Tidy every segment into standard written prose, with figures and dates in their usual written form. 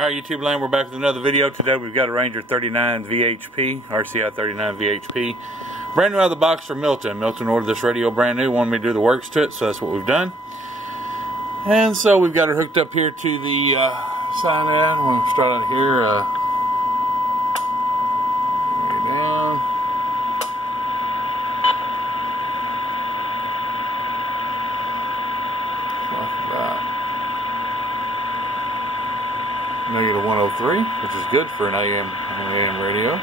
Alright, YouTube land, we're back with another video. Today we've got a Ranger 39 VHP, RCI 39 VHP. Brand new out of the box from Milton. Milton ordered this radio brand new, wanted me to do the works to it, so that's what we've done. And so we've got it hooked up here to the sign-in. We'll start out here. Way down. Negative 103, which is good for an AM radio.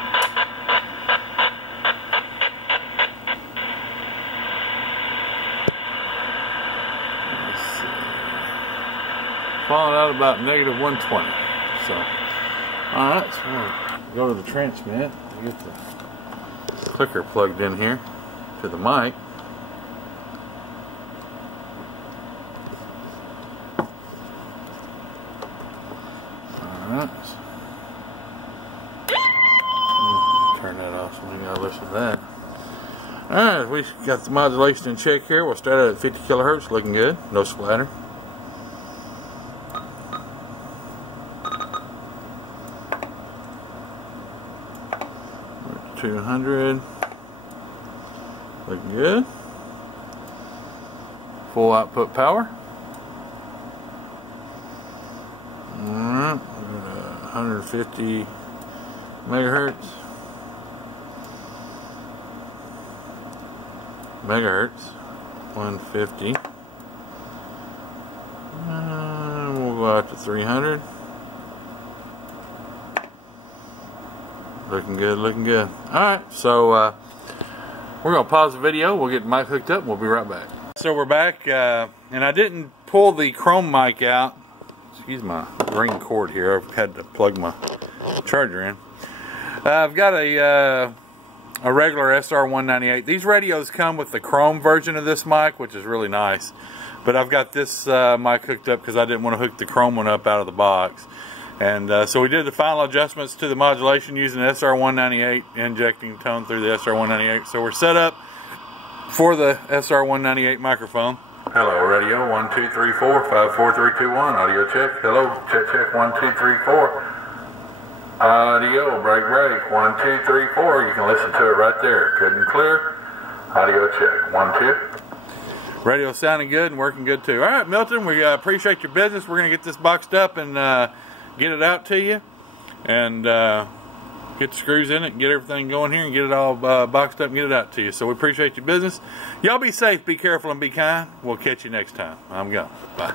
Let's see. Falling out about negative 120. So, alright, so we'll go to the transmit. Get the clicker plugged in here to the mic. Turn that off so we gotta listen to that. Alright, we got the modulation in check here. We'll start out at 50 kilohertz, looking good, no splatter. We're 200, looking good. Full output power. 150 megahertz. 150. We'll go out to 300. Looking good, looking good. Alright, so we're going to pause the video. We'll get the mic hooked up and we'll be right back. So we're back, and I didn't pull the Chrome mic out. Excuse my green cord here. I've had to plug my charger in. I've got a regular SR198. These radios come with the Chrome version of this mic, which is really nice. But I've got this mic hooked up because I didn't want to hook the Chrome one up out of the box. And so we did the final adjustments to the modulation using the SR198, injecting tone through the SR198. So we're set up for the SR198 microphone. Hello, radio, 1, 2, 3, 4, 5, 4, 3, 2, 1. Audio check. Hello, check, check, 1, 2, 3, 4. Audio, break, break, 1, 2, 3, 4. You can listen to it right there. Good and clear. Audio check, 1, 2. Radio sounding good and working good too. All right, Milton, we appreciate your business. We're going to get this boxed up and get it out to you. And get the screws in it and get everything going here and get it all boxed up and get it out to you. So we appreciate your business. Y'all be safe, be careful, and be kind. We'll catch you next time. I'm gone. Bye.